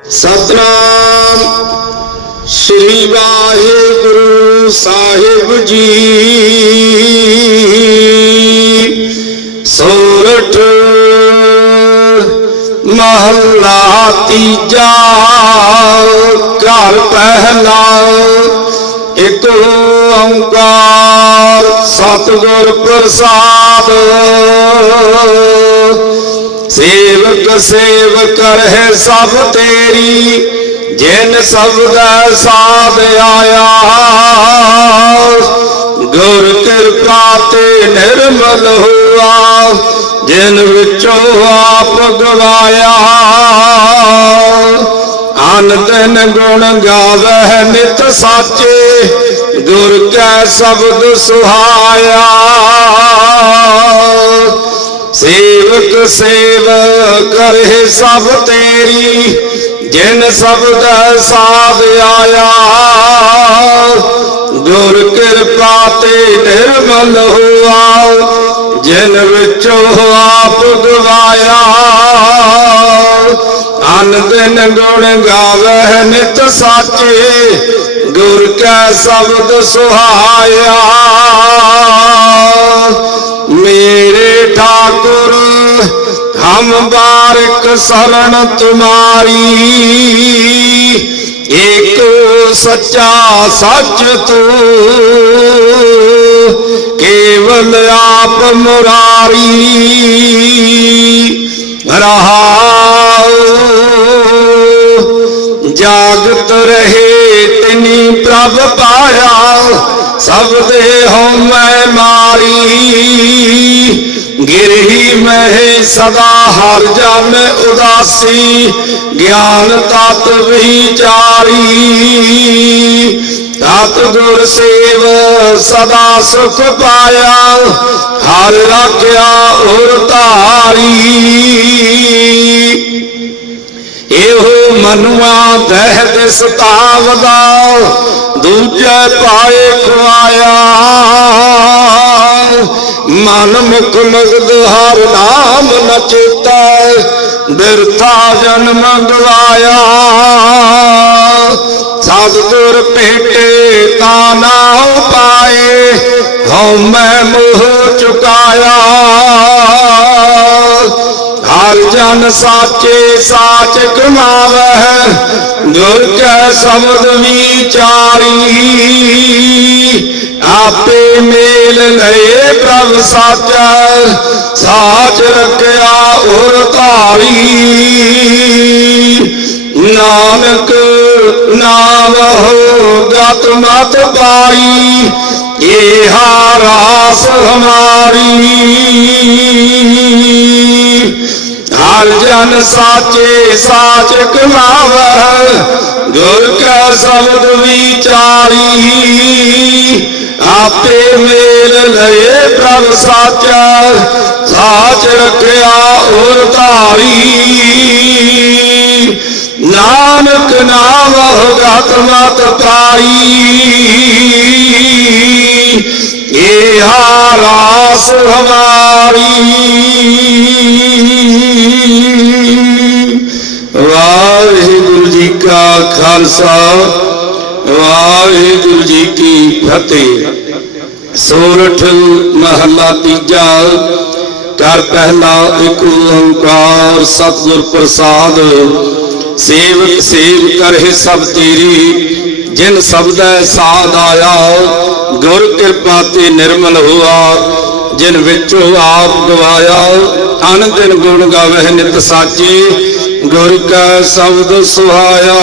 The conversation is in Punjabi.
ਸਤਨਾਮ ਸ੍ਰੀ ਵਾਹਿਗੁਰੂ ਸਾਹਿਬ ਜੀ। ਸੋਰਠ ਮਹੱਲਾ ਤੀਜਾ ਘਰ ਪਹਿਲਾ ਇਕ ਓੰਕਾਰ ਸਤਿਗੁਰ ਪ੍ਰਸਾਦ। ਸੇਵਕ ਸੇਵ ਕਰਹਿ ਸਭ ਤੇਰੀ, ਜਿਨ ਸਬਦਾ ਸਾਧ ਆਇਆ। ਗੁਰ ਕਿਰਪਾ ਤੇ ਨਿਰਮਲ ਹੋਆ, ਜਿਨ ਵਿੱਚੋਂ ਆਪ ਗਵਾਇਆ। ਅਨ ਦਿਨ ਗੁਣ ਗਾਵਹਿ ਨਿਤ ਸਾਚੇ, ਗੁਰ ਕੈ ਸ਼ਬਦ ਸੁਹਾਇਆ। ਸੇਵਕ ਸੇਵ ਕਰੇ ਸਭ ਤੇਰੀ, ਜਿਨ ਸਬਦ ਸਾਧ ਆਇਆ। ਗੁਰ ਕਿਰਪਾ ਤੇ ਨਿਰਮਲ ਹੋਆ, ਜਿਨ ਵਿੱਚੋਂ ਆਪ ਗਵਾਇਆ। ਅਨ ਦਿਨ ਗੁਣ ਗਾਵੇ ਨਿਤ ਸਾਚੇ, ਗੁਰ ਕੈ ਸ਼ਬਦ ਸੁਹਾਇਆ। ਮੇਰੇ ਠਾਕ ਹਮ ਬਾਰਕ ਸਰਣ ਤੁਮਾਰੀ। ਏਕ ਸੱਚਾ ਸੱਚ ਤੂੰ, ਕੇਵਲ ਆਪ ਮੁਰਾਰੀ। ਰਹਾਉ, ਜਾਗਤ ਰਹੇ ਤਿਨੀ ਪ੍ਰਭ ਪਾਇਆ, ਸਭ ਦੇ ਹਉ ਮੈਂ ਮਾਰੀ। ਗਿਰਹੀ ਮਹਿ ਸਦਾ ਹਰ ਜਨ ਉਦਾਸੀ, ਗਿਆਨ ਤਤ ਵਿਚਾਰੀ। ਤਤ ਗੁਰ ਸੇਵ ਸਦਾ ਸੁਖ ਪਾਇਆ, ਹਰ ਰੱਖਿਆ ਉਰ ਧਾਰੀ। ਇਹੋ ਮਨੁਆ ਦਹਿ ਦਿਸ ਤਾਵਦਾ, ਦੂਜੇ ਪਾਏ ਖਵਾਇਆ ਮਨ ਮੁਖ ਮਗਦ ਹਰ ਨਾਮ ਨ ਚੇਤਾ, ਬਿਰਥਾ ਜਨਮ ਗਵਾਇਆ ਸਤਿਗੁਰ ਭੇਟੇ ਤਾ ਨਾ ਪਾਏ, ਹਉ ਮੈਂ ਮੋਹ ਚੁਕਾਇਆ। ਜਨ ਸਾਚੇ, ਸਾਚ ਕਮਾਵਹਿ, ਦੁਰ ਕੈ ਸ਼ਬਦ ਵਿਚਾਰੀ ਆਪੇ ਮੇਲ ਲਏ ਪ੍ਰਭ ਸਾਚਾ, ਸਾਚ ਰਖਿਆ ਉਰ ਧਾਰੀ। ਨਾਨਕ ਨਾਮ ਹੋ ਗਤ ਮਤ ਪਾਈ ਇਹ ਰਾਸ ਹਮਾਰੀ। ਹਰ ਜਨ ਸਾਚੇ ਸਾਚ ਕਮਾਵੈ ਗੁਰ ਕਾ ਸ਼ਬਦ ਵਿਚਾਰੀ। ਆਪੇ ਮੇਲ ਲਏ ਪ੍ਰਭ ਸਾਚਾ, ਸਾਚ ਰਖਿਆ ਉਰ ਧਾਰੀ। ਨਾਨਕ ਨਾਮ ਗਤ ਮਤ ਪਾਈ ਇਹ ਰਾਸ ਹਮਾਰੀ। ਖਾਲਸਾ, ਵਾਹਿਗੁਰੂ ਜੀ ਕੀ ਫਤਿਹ। ਸੋਰਠ ਮਹੱਲਾ ਤੀਜਾ ਕਰ ਪਹਿਲਾ ਇੱਕ ਓੰਕਾਰ ਸਤਿਗੁਰ ਪ੍ਰਸਾਦ। ਸੇਵਕ ਸੇਵ ਕਰਹਿ ਸਭ ਤੇਰੀ, ਜਿਨ ਸਬਦੈ ਸਾਧ ਆਇਆ, ਗੁਰ ਕਿਰਪਾ ਤੇ ਨਿਰਮਲ ਹੋਆ। ਜਿਨ ਵਿੱਚੋਂ ਆਪ ਗਵਾਇਆ, ਅਨ ਦਿਨ ਗੁਣ ਗਾਵਹਿ ਨਿਤ ਸਾਚੀ ਗੁਰ ਕਾ ਸ਼ਬਦ ਸੁਹਾਇਆ।